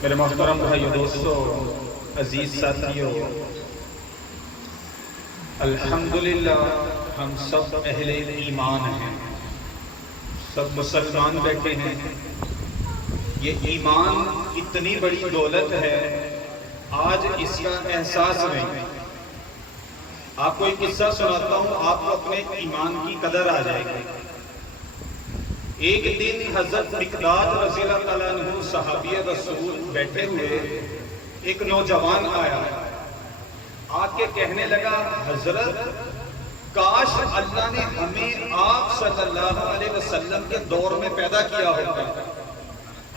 میرے محترم بھائیو دوستو عزیز ساتھیو، الحمدللہ ہم سب اہل ایمان ہیں، سب مسلمان بیٹھے ہیں۔ یہ ایمان اتنی بڑی دولت ہے، آج اس کا احساس نہیں۔ آپ کو ایک قصہ سناتا ہوں، آپ کو اپنے ایمان کی قدر آ جائے گی۔ ایک دن حضرت مقداد رضی اللہ تعالیٰ عنہ صحابی رسول بیٹھے ہوئے، ایک نوجوان آیا، آ کے کہنے لگا، حضرت کاش اللہ نے ہمیں آپ صلی اللہ علیہ وسلم کے دور میں پیدا کیا ہوتا،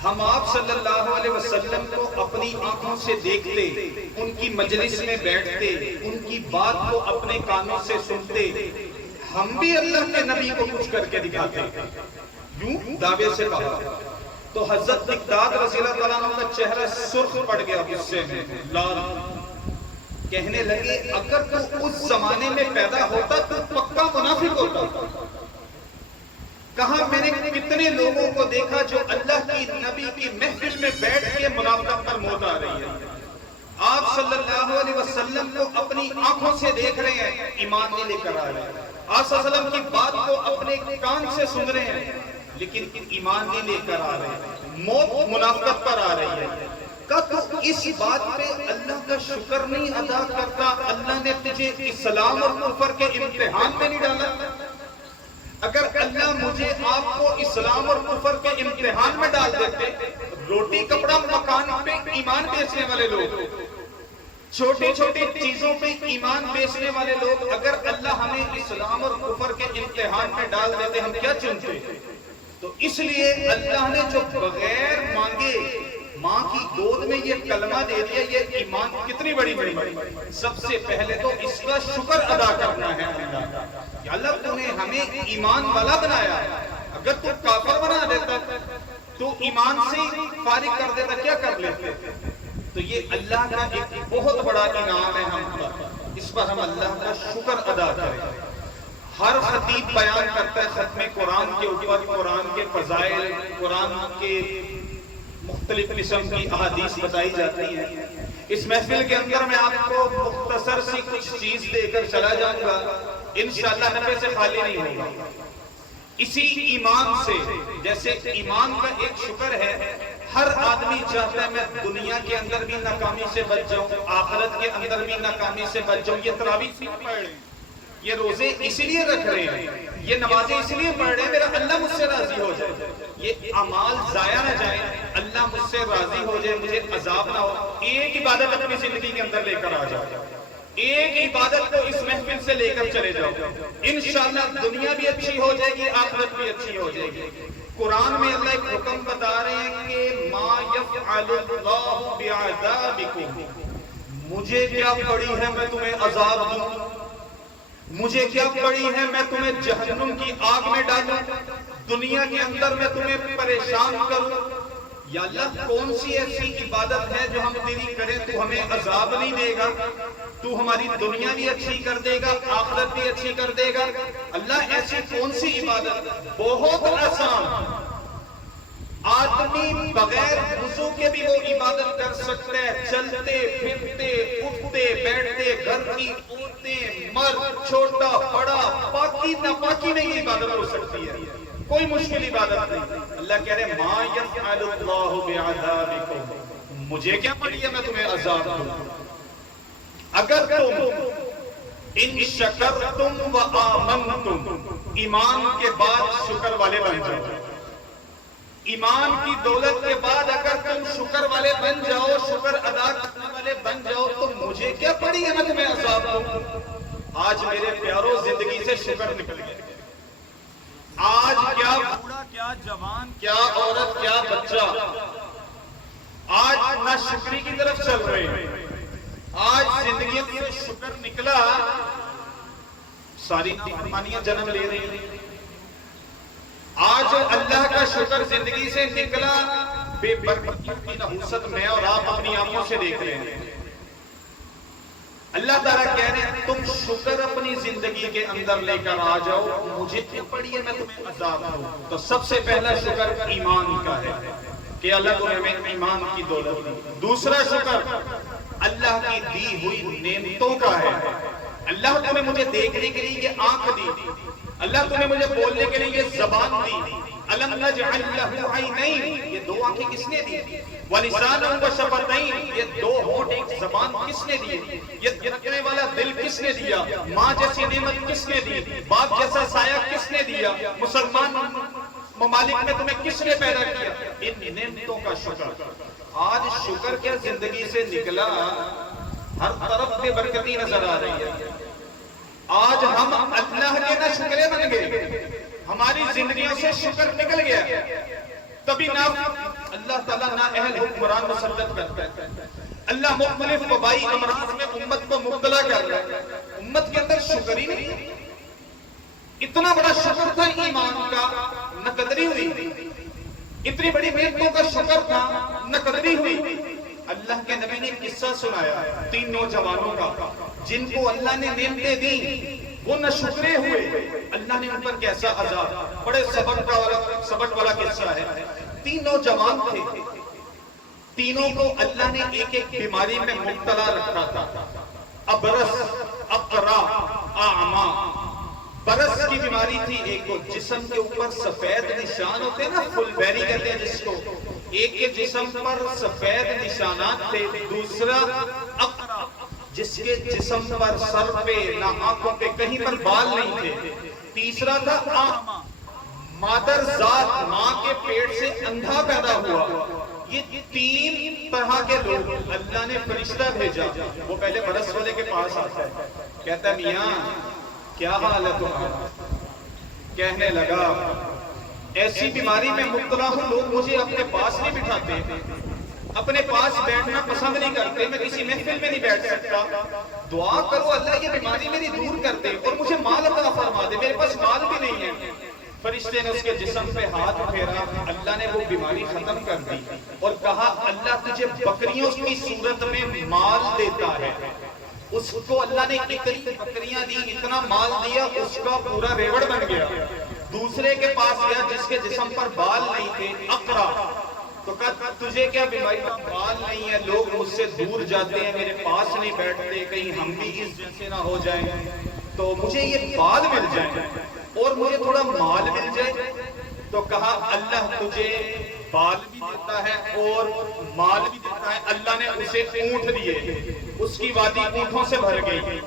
ہم آپ صلی اللہ علیہ وسلم کو اپنی آنکھوں سے دیکھتے، ان کی مجلس میں بیٹھتے، ان کی بات کو اپنے کانوں سے سنتے، ہم بھی اللہ کے نبی کو کچھ کر کے دکھاتے۔ یوں دعوے سے کہا تو حضرت مقداد رضی اللہ تعالیٰ عنہ کا چہرہ سرخ پڑ گیا غصے میں، لال۔ کہنے لگے، اگر تو اس زمانے میں پیدا ہوتا تو پکا منافق ہوتا۔ کہا میں نے کتنے لوگوں کو دیکھا جو اللہ کی نبی کی محفل میں بیٹھ کے منافقت پر موت آ رہی ہے، آپ صلی اللہ علیہ وسلم کو اپنی آنکھوں سے دیکھ رہے ہیں، ایمان نہیں لے کر آ رہے ہیں، آپ صلی اللہ علیہ وسلم کی بات کو اپنے کان سے سن رہے ہیں لیکن ایمان نہیں لے کر آ رہے ہیں، موت منافقت پر آ رہی ہے۔ کہ تو اس بات پہ اللہ کا شکر نہیں ادا کرتا، اللہ نے تجھے اسلام اور کفر کے امتحان میں نہیں ڈالا؟ اگر اللہ مجھے آپ کو اسلام اور کفر کے امتحان میں ڈال دیتے، روٹی کپڑا مکان پہ ایمان بیچنے والے لوگ، چھوٹی چھوٹی چیزوں پہ ایمان بیچنے والے لوگ، اگر اللہ ہمیں اسلام اور کفر کے امتحان میں ڈال دیتے، ہم کیا چنتے؟ تو اس لیے اللہ نے جو بغیر مانگے ماں کی گود میں یہ کلمہ دے دیا، یہ ایمان کتنی بڑی سب سے پہلے تو اس کا شکر ادا کرنا ہے اللہ کا کہ اللہ تو نے ہمیں ایمان والا بنایا۔ اگر تو کافر بنا دیتا تو ایمان سے فارغ کر دیتا، کیا کر لیتے؟ تو یہ اللہ کا ایک بہت بڑا انعام ہے ہم پر، اس پر ہم اللہ کا شکر ادا کریں۔ ہر خطیب بیان کرتا ہے ختم قرآن کے اوپر، قرآن کے فضائل، قرآن کے مختلف قسم کی احادیث بتائی جاتی ہیں۔ اس محفل کے اندر میں آپ کو مختصر سی کچھ چیز دے کر چلا جاؤں گا، انشاءاللہ نفع سے خالی نہیں ہوگا۔ اسی ایمان سے، جیسے ایمان کا ایک شکر ہے، ہر آدمی چاہتا ہے میں دنیا کے اندر بھی ناکامی سے بچ جاؤں، آخرت کے اندر بھی ناکامی سے بچ جاؤں۔ یہ تراویح پڑھ رہے ہیں، یہ روزے اس لیے رکھ رہے ہیں، یہ نمازیں اس لیے پڑھ رہے ہیں میرا اللہ مجھ سے راضی ہو جائے، یہ اعمال ضائع نہ جائیں، اللہ مجھ سے راضی ہو جائے، مجھے عذاب نہ ہو۔ ایک عبادت اپنی زندگی کے اندر لے کر آ جاؤ، ایک عبادت کو اس محفل سے لے کر چلے جاؤ، انشاءاللہ دنیا بھی اچھی ہو جائے گی، آخرت بھی اچھی ہو جائے گی۔ قرآن میں اللہ ایک حکم بتا رہے ہیں کہ ما یفعل اللہ بعذابکم، مجھے کیا پڑی ہے میں تمہیں عذاب دوں، مجھے کیا پڑی ہے میں تمہیں جہنم کی آگ میں ڈالوں، دنیا کے اندر میں تمہیں پریشان کروں۔ یا اللہ کون سی ایسی عبادت ہے جو ہم تیری کریں تو ہمیں عذاب نہیں دے گا، تو ہماری دنیا بھی اچھی کر دے گا، آخرت بھی اچھی کر دے گا؟ اللہ ایسی کون سی عبادت؟ بہت آسان، آدمی بغیر وضو کے بھی وہ عبادت کر سکتا ہے، چلتے پھرتے اٹھتے بیٹھتے، گھر کی عورتیں مرد چھوٹا بڑا پاکی ناپاکی میں یہ عبادت ہو سکتی ہے، کوئی مشکل عبادت نہیں۔ اللہ کہہ رہے ما یفعل اللہ بعذابکم، مجھے کیا پڑی ہے میں تمہیں عذاب دوں۔ اگر تم ان شکرتم و آمنتم، ایمان کے بعد شکر والے بن جاؤ، ایمان کی دولت کے بعد اگر تم شکر والے بن جاؤ، شکر ادا کرنے والے بن جاؤ، تو مجھے کیا پڑی ہے میں تمہیں عذاب دوں۔ آج میرے پیاروں زندگی سے شکر نکل گیا، آج کیا بوڑھا کیا جوان کیا عورت کیا بچہ آج ناشکری کی طرف چل رہے ہیں، آج زندگی میں شکر نکلا، ساری نافرمانیاں جنم لے رہی ہیں۔ آج اللہ کا شکر زندگی سے نکلا، بے برکتیوں کی نحوست میں اور آپ اپنی آنکھوں سے دیکھ رہے ہیں۔ اللہ تعالیٰ کہہ رہے ہیں تم شکر اپنی زندگی کے اندر لے کر آ جاؤ، مجھے کیا پڑی ہے میں تمہیں عذاب دوں۔ تو سب سے پہلا شکر ایمان کا ہے، کہ اللہ تمہیں ہمیں ایمان کی دولت دی. دوسرا شکر اللہ کی دی ہوئی نعمتوں کا ہے. اللہ تمہیں مجھے دیکھنے کے لیے یہ آنکھ دی, اللہ تمہیں مجھے بولنے کے لیے یہ زبان دی. الم نجعل لہ عینین, یہ دو آنکھیں کس نے دی؟ ولسانا وشفتین, یہ دو ہونٹ ایک زبان کس نے دی؟ یہ دھڑکنے والا دل کس نے دیا؟ ماں جیسی نعمت کس نے دی؟ باپ جیسا سایہ کس نے دیا؟ مسلمان ممالک میں تمہیں کس نے پیدا کیا؟ ان نعمتوں کا شکر. آج شکر کیا زندگی سے نکلا, ہر طرف میں برکتی نظر آ رہی ہے. آج ہم اللہ کے نہ شکرے بن گئے, ہماری زندگیوں سے شکر نکل گیا. تبھی نہ اللہ تعالیٰ نہ اہل حکمران مسلط کرتا ہے, اللہ مختلف وبائی امراض میں امت کو مبتلا کر رہا ہے. امت کے اندر شکر ہی نہیں. اتنا بڑا شکر تھا ایمان کا, نہ قدری ہوئی. اتنی بڑی نعمتوں کا شکر تھا, نہ قدری ہوئی. اللہ کے نبی نے قصہ سنایا 3 نوجوانوں کا جن کو اللہ نے نعمتیں دی, وہ نہ شکرے ہوئے. اللہ نے ان پر کیسا عذاب, بڑے سبق والا قصہ ہے. 3 نوجوان تھے, تینوں کو اللہ نے ایک ایک بیماری میں مبتلا رکھا تھا. ابرص, اقرا, اعما. برس کی بیماری تھی ایک کو, جسم کے اوپر سفید نشان ہوتے ہیں نا, فل بیری کہتے ہیں جس کو. ایک کے جسم پر سفید نشانات تھے. دوسرا اقرا, جس کے جسم پر سر پہ نہ آنکھوں پہ کہیں پر بال نہیں تھے. تیسرا تھا اعما, مادر ذات ماں کے پیٹ سے اندھا پیدا ہوا. یہ 3 طرح کے لوگ اللہ نے فرشتہ بھیجا. وہ پہلے برس والے کے پاس آتا ہے, کہتا ہے میاں کیا حال ہے تمہارا؟ کہنے لگا ایسی بیماری میں مبتلا ہوں, لوگ مجھے اپنے پاس نہیں بٹھاتے, اپنے پاس بیٹھنا پسند نہیں کرتے, میں کسی محفل میں نہیں بیٹھ سکتا. دعا کرو اللہ یہ بیماری میری دور کر دے اور مجھے مال عطا فرما دے, میرے پاس مال بھی نہیں ہے. فرشتے نے اس کے جسم پہ ہاتھ پھیرا, اللہ نے وہ بیماری ختم کر دی اور کہا اللہ تجھے بکریوں کی صورت میں مال دیتا ہے. اس کو اللہ نے اتنی بکریاں دی, اتنا مال دیا, اس کا پورا ریوڑ بن گیا. دوسرے کے پاس گیا جس کے جسم پر بال نہیں تھے, اقرا, تو کہا تجھے کیا بیماری, بال نہیں ہے, لوگ مجھ سے دور جاتے ہیں, میرے پاس نہیں بیٹھتے, کہیں ہم بھی اس جیسے نہ ہو جائیں, تو مجھے یہ بال مل جائیں اور مجھے تھوڑا مال مل جائے. تو کہا اللہ تجھے بال بھی دیتا ہے اور مال بھی دیتا ہے. اللہ نے اسے اونٹ دیے, اس کی وادی اونٹوں سے بھر گئی.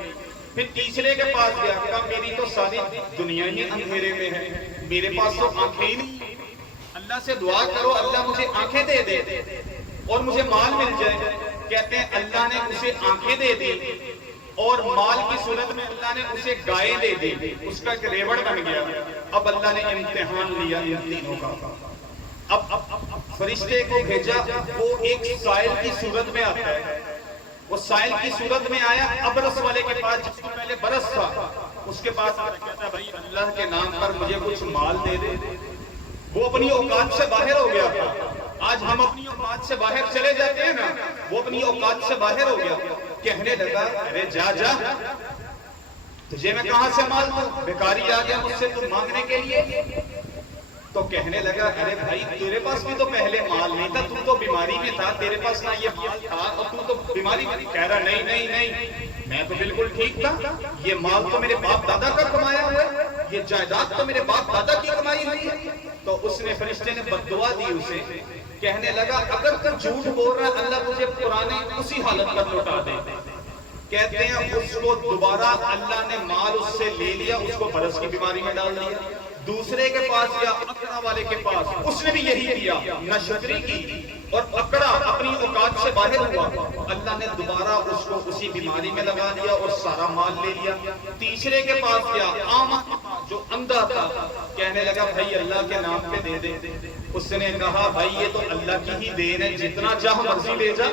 پھر تیسرے کے پاس گیا, کہا میری تو ساری دنیا ہی اندھیرے میں ہے, میرے پاس تو آنکھیں ہی نہیں, اللہ سے دعا کرو اللہ مجھے آنکھیں دے دے اور مجھے مال مل جائے. کہتے ہیں اللہ نے اسے آنکھیں دے دی اور مال کی صورت میں اللہ نے اسے گائے دے دی, اس کا ایک ریوڑ بن گیا. اب اللہ نے امتحان لیا ان تینوں کا. اب فرشتے کو بھیجا, وہ ایک سائل کی صورت میں آتا ہے. وہ سائل کی صورت میں آیا ابرس والے کے پاس, جس کو پہلے برس تھا, اس کے پاس کہتا بھائی اللہ کے نام پر مجھے کچھ مال دے دے. وہ اپنی اوقات سے باہر ہو گیا تھا. آج ہم اپنی اوقات سے باہر چلے جاتے ہیں نا, وہ اپنی اوقات سے باہر ہو گیا. کہنے لگا ارے جا جا, تجھے میں کہاں سے مال دوں, بیکاری آ گیا مجھ سے تو مانگنے کے لیے. تو کہنے لگا ارے بھائی تیرے پاس بھی تو پہلے مال نہیں تھا, تو تو بیماری میں تھا, تیرے پاس نہ یہ مال تھا اور تو تو بیماری میں. کہہ رہا نہیں نہیں نہیں, میں تو بالکل ٹھیک تھا, یہ مال تو میرے باپ دادا کا کمایا ہوا ہے, یہ جائیداد تو میرے باپ دادا کی کمائی ہوئی ہے. تو اس نے فرشتے نے بد دعا دی اسے. کہنے لگا اگر تو جھوٹ بول رہا ہے اللہ تجھے پرانے اسی حالت پر لوٹا دے. کہتے ہیں اس کو دوبارہ اللہ نے مال اس سے لے لیا, اس کو برس کی بیماری میں ڈال دیا. دوسرے کے پاس گیا اقرا والے کے پاس, اس نے بھی یہی کیا, نہ شکری کی اور اقرا اپنی اوقات سے باہر ہوا. اللہ نے دوبارہ اس کو اسی بیماری میں لگا دیا اور سارا مال لے لیا. تیسرے کے پاس گیا اعما جو اندھا تھا, کہنے لگا بھائی اللہ کے نام پہ دے دے. اس نے کہا بھائی یہ تو اللہ کی ہی دین ہے, جتنا چاہ مرضی لے جا,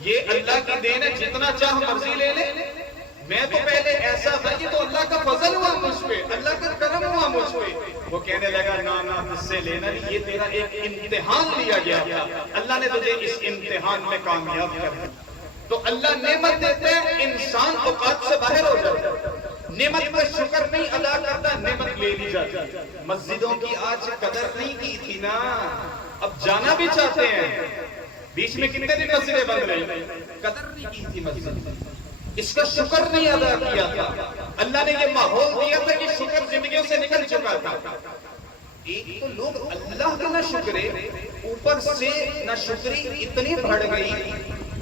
یہ اللہ کی دین ہے, جتنا چاہ مرضی لے لے, میں تو پہلے ایسا تھا, یہ تو اللہ کا فضل ہوا مجھ پہ, اللہ کا کرم ہوا مجھ پہ. وہ کہنے لگا نا نا اس سے لینا نہیں, یہ تیرا ایک امتحان لیا گیا تھا, اللہ نے تجھے اس امتحان میں کامیاب کر دیا. تو اللہ نعمت دیتے ہیں, انسان اوقات سے باہر ہو جاتا ہے. نعمت کا شکر نہیں ادا کرتا، نعمت لے لی جاتی۔ مسجدوں کی آج قدر نہیں کی تھی نا، اب جانا بھی چاہتے ہیں، بیچ میں کتنے دن مسجدیں بند رہی، قدر نہیں کی تھی مسجد، اس کا شکر نہیں ادا کیا تھا۔ اللہ نے یہ ماحول دیا تھا کہ شکر زندگیوں سے نکل چکا تھا۔ ایک تو لوگ اللہ کا نہ شکرے، اوپر سے نہ شکری اتنی بڑھ گئی،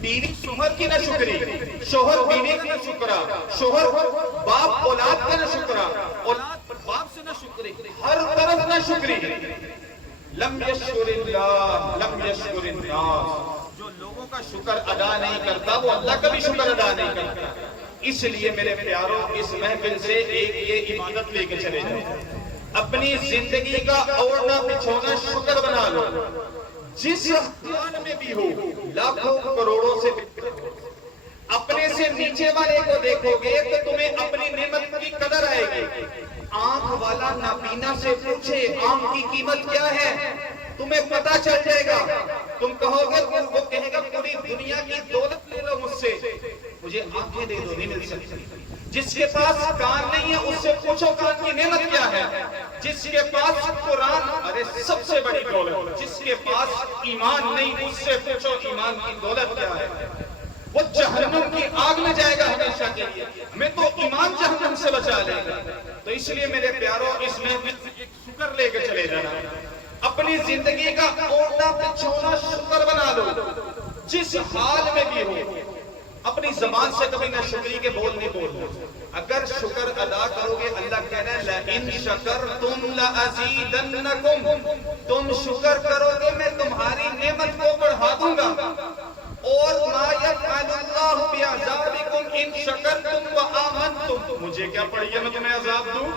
بیوی شوہر کی نہ شکری، شوہر بیوی کا نہ شکرا، شوہر باپ اولاد کا نہ شکرا، اولاد باپ سے نہ شکری، ہر طرف نہ شکری۔ لم یشکر اللہ لم یشکر الناس، جو لوگوں کا شکر ادا نہیں کرتا وہ اللہ کا بھی شکر ادا نہیں کرتا۔ اس لیے میرے پیاروں، اس محفل سے ایک یہ عبادت لے کے چلے جائیں، اپنی زندگی کا اوڑھنا بچھونا شکر بنا لو، جس حال میں بھی ہو، لاکھوں کروڑوں سے اپنے سے نیچے والے کو دیکھو گے تو تمہیں اپنی نعمت کی قدر آئے گی۔ آنکھ والا نابینا سے پوچھے آنکھ کی قیمت کیا ہے، تمہیں پتا چل جائے گا۔ تم کہو گے، وہ کہے گا پوری دنیا کی دولت لے لو مجھ سے، مجھے آنکھیں دے دو، نہیں مل سکتی۔ جس کے پاس کان نہیں ہے اس سے پوچھو کان کی نعمت کیا ہے۔ جس کے پاس قرآن، ارے سب سے بڑی دولت، جس کے پاس ایمان نہیں اس سے پوچھو ایمان کی دولت کیا ہے۔ وہ جہنم کی آگ میں جائے گا ہمیشہ کے لیے، ہمیں تو ایمان جہنم سے بچا لے گا۔ تو اس لیے میرے پیاروں، اس میں ایک شکر لے کے چلے جانا، اپنی زندگی کا اوڑھنا بچھونا شکر بنا لو، جس حال میں بھی ہو۔ اپنی زبان سے کبھی نہ شکری کے بول نہیں بولنا۔ اگر شکر ادا کرو گے، اللہ کہہ رہے ہیں لَإِن شَكَرْتُمْ لَأَزِيدَنَّكُمْ، تم شکر کرو گے میں تمہاری نعمت کو بڑھا دوں گا۔ اور مَا يَفْعَلُ اللَّهُ بِعَذَابِكُمْ إِن شَكَرْتُمْ وَآمَنْتُمْ، مجھے کیا پڑی ہے میں تمہیں عذاب دوں؟